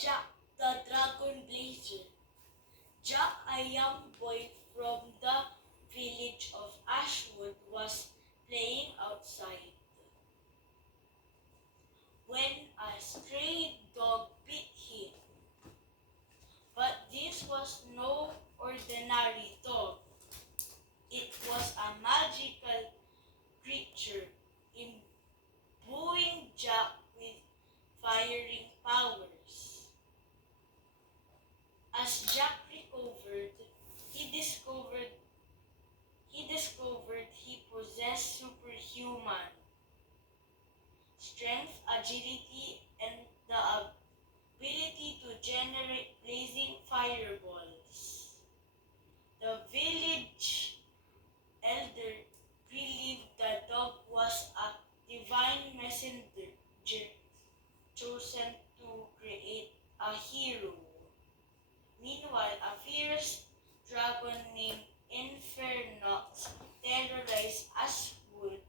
Jack the dragonblazer. Jack, a young boy from the village of Ashwood, was playing outside when a stray dog bit him. But this was no ordinary dog. It was a magical creature imbuing Jack with firing powers. As Jack recovered, he discovered he possessed superhuman strength, agility, and the ability to generate blazing fireballs. The village elder believed the dog was a divine messenger chosen to create a hero. Meanwhile, a fierce dragon named Infernox terrorized Ashwood,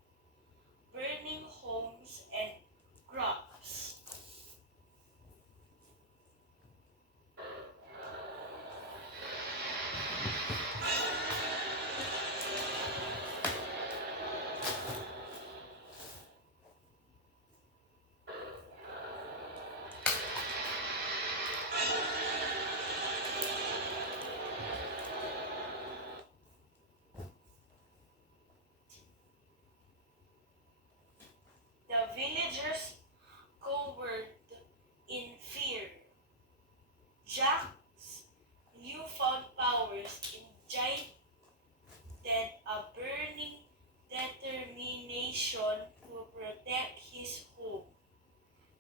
burning homes and crops. The villagers cowered in fear. Jack's newfound powers ignited a burning determination to protect his home.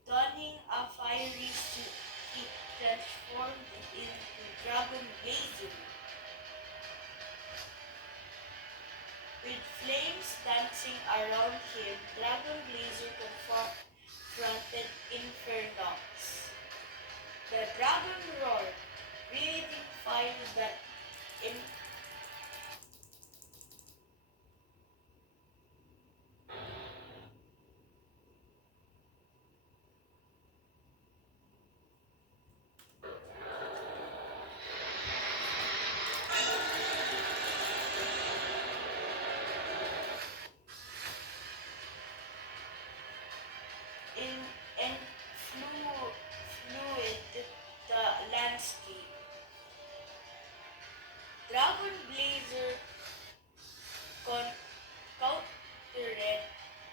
Donning a fiery suit, he transformed into dragonblazer. With flames dancing around him, Dragonblazer confronted Infernox. The dragon roared, breathing fire that in and fluid the landscape. Dragonblazer countered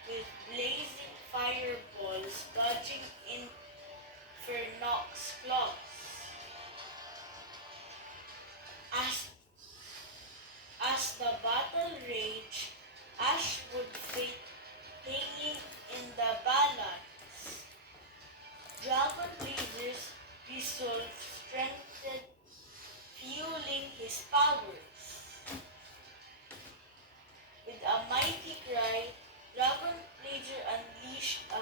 with blazing fireballs, dodging Infernox's claws. As the battle raged, Ashwood fate hanging in the balance. Dragonblazer's resolve strengthened, fueling his powers. With a mighty cry, Dragonblazer unleashed a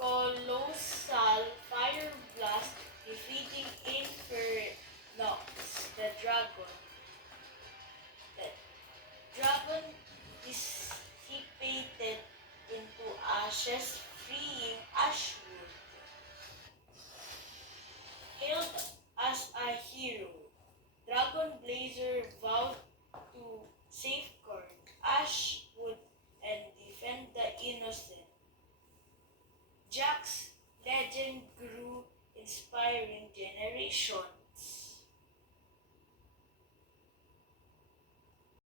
colossal fire blast, defeating Infernox, the dragon. The dragon dissipated into ashes, freeing Ashwood. Hailed as a hero, Dragonblazer vowed to safeguard Ashwood and defend the innocent. Jack's legend grew, inspiring generations.